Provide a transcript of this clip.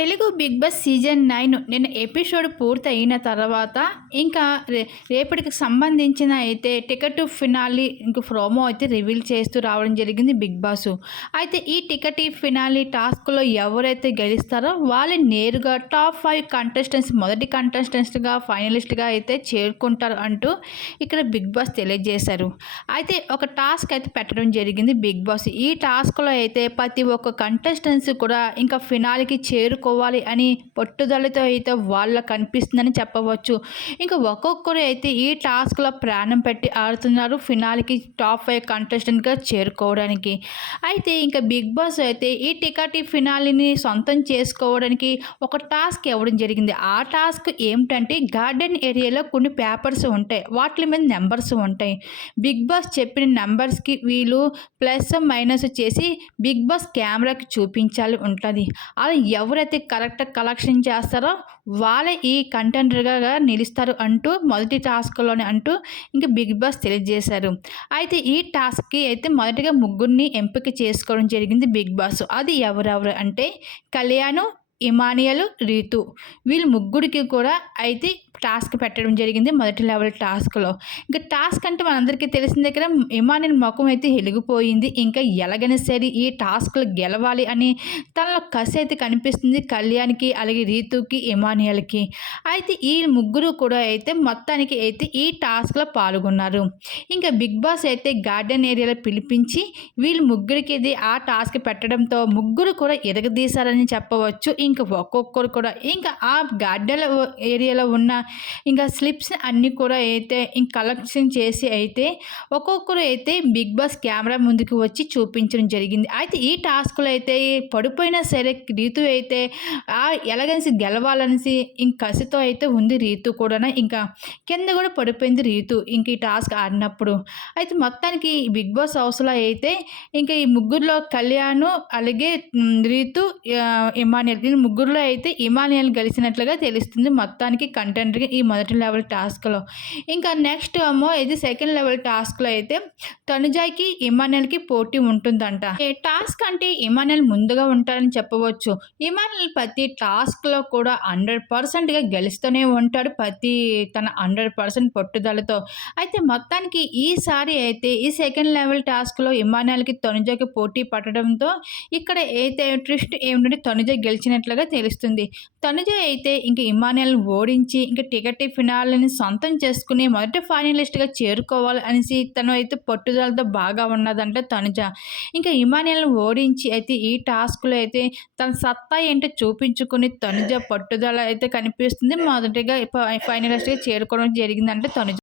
Telugu big boss season nine నిన్న episode పూర్తయిన తర్వాత ఇంకా రే రేపటికి సంబంధించిన అయితే టికెట్ ఫినాలి ఇంక ప్రోమో అయితే రివీల్ చేస్తూ రావడం జరిగింది బిగ్ బాస్. అయితే ఈ టికెట్ ఫినాలి టాస్క్లో ఎవరైతే గెలుస్తారో వాళ్ళు నేరుగా టాప్ ఫైవ్ కంటెస్టెంట్స్ మొదటి కంటెస్టెంట్స్గా ఫైనలిస్ట్గా అయితే చేరుకుంటారు అంటూ ఇక్కడ బిగ్ బాస్ తెలియజేశారు. అయితే ఒక టాస్క్ అయితే పెట్టడం జరిగింది బిగ్ బాస్. ఈ టాస్క్లో అయితే ప్రతి ఒక్క కంటెస్టెంట్స్ కూడా ఇంకా ఫినాలికి చేరుకో చేసుకోవాలి అని పట్టుదలతో అయితే వాళ్ళ కనిపిస్తుందని చెప్పవచ్చు. ఇంకా ఒక్కొక్కరు అయితే ఈ టాస్క్లో ప్రాణం పెట్టి ఆడుతున్నారు. ఫినాల్కి టాప్ ఫైవ్ కంటెస్టెంట్గా చేరుకోవడానికి. అయితే ఇంకా బిగ్ బాస్ అయితే ఈ టికాటి ఫినాలిని సొంతం చేసుకోవడానికి ఒక టాస్క్ ఇవ్వడం జరిగింది. ఆ టాస్క్ ఏమిటంటే గార్డెన్ ఏరియాలో కొన్ని పేపర్స్ ఉంటాయి. వాటి మీద నెంబర్స్ ఉంటాయి. బిగ్ బాస్ చెప్పిన నెంబర్స్కి వీళ్ళు ప్లస్ మైనస్ చేసి బిగ్ బాస్ కెమెరాకి చూపించాలి ఉంటుంది. అలా ఎవరైతే కరెక్ట్ కలెక్షన్ చేస్తారో వాళ్ళే ఈ కంటెంటర్గా నిలుస్తారు అంటూ మొదటి టాస్క్లోనే అంటూ ఇంకా బిగ్ బాస్ తెలియజేశారు అయితే ఈ టాస్క్కి అయితే మొదటిగా ముగ్గురిని ఎంపిక చేసుకోవడం జరిగింది బిగ్ బాస్. అది ఎవరెవరు అంటే కళ్యాణ్ ఇమానియల్ రీతు. వీళ్ళు ముగ్గురికి కూడా అయితే టాస్క్ పెట్టడం జరిగింది మొదటి లెవెల్ టాస్క్లో. ఇంకా టాస్క్ అంటే మనందరికీ తెలిసిన దగ్గర ఇమానియల్ ముఖం అయితే వెలిగిపోయింది. ఇంకా ఎలాగైనా సరే ఈ టాస్క్లు గెలవాలి అని తనలో కసి అయితే కనిపిస్తుంది కళ్యాణ్కి అలాగే రీతుకి ఇమానియల్కి. అయితే ఈ ముగ్గురు కూడా అయితే మొత్తానికి అయితే ఈ టాస్క్లో పాల్గొన్నారు. ఇంకా బిగ్ బాస్ అయితే గార్డెన్ ఏరియాలో పిలిపించి వీళ్ళు ముగ్గురికి ఇది ఆ టాస్క్ పెట్టడంతో ముగ్గురు కూడా ఎరగదీశారని చెప్పవచ్చు. ఇంకా ఒక్కొక్కరు కూడా ఇంకా ఆ గార్డెన్ ఏరియాలో ఉన్న ఇంకా స్లిప్స్ అన్నీ కూడా అయితే ఇంక కలెక్షన్ చేసి అయితే ఒక్కొక్కరు అయితే బిగ్ బాస్ కెమెరా ముందుకు వచ్చి చూపించడం జరిగింది. అయితే ఈ టాస్క్లో అయితే పడిపోయినా సరే రీతు అయితే ఎలాగనేసి గెలవాలనేసి ఇంక కసితో అయితే ఉంది రీతు కూడా ఇంకా కింద కూడా పడిపోయింది రీతు ఇంక ఈ టాస్క్ ఆడినప్పుడు. అయితే మొత్తానికి బిగ్ బాస్ హౌస్లో అయితే ఇంకా ఈ ముగ్గురులో కళ్యాణ్ అలాగే రీతు ఇమానియల్ ముగ్గురులో అయితే ఇమానియల్ గెలిచినట్లుగా తెలుస్తుంది మొత్తానికి కంటెంట్గా ఈ మొదటి లెవెల్ టాస్క్లో ఇంకా నెక్స్ట్ ఏమో ఇది సెకండ్ లెవెల్ టాస్క్లో అయితే తనుజాకి ఇమానియల్కి పోటీ ఉంటుందంట. టాస్క్ అంటే ఇమానియల్ ముందుగా ఉంటారని చెప్పవచ్చు. ఇమానియల్ ప్రతి టాస్క్లో కూడా హండ్రెడ్ పర్సెంట్గా గెలుస్తూనే ఉంటాడు ప్రతి తన హండ్రెడ్ పర్సెంట్ పట్టుదలతో. అయితే మొత్తానికి ఈసారి అయితే ఈ సెకండ్ లెవెల్ టాస్క్లో ఇమానియల్కి తనుజకి పోటీ పట్టడంతో ఇక్కడ అయితే ట్విస్ట్ ఏమిటంటే తనుజ గెలిచినట్లు చేసినట్లుగా తెలుస్తుంది. తనుజ అయితే ఇంక ఇమానియల్ ఓడించి ఇంక టికెట్ ఫినాలని సొంతం చేసుకుని మొదటి ఫైనలిస్ట్గా చేరుకోవాలి అనేసి తను అయితే పట్టుదలతో బాగా ఉన్నదంటే తనుజ. ఇంకా ఇమానియల్ని ఓడించి అయితే ఈ టాస్క్లో అయితే తన సత్తా ఏంటో చూపించుకుని తనుజ పట్టుదల అయితే కనిపిస్తుంది. మొదటిగా ఫైనలిస్ట్గా చేరుకోవడం జరిగిందంటే తనుజ.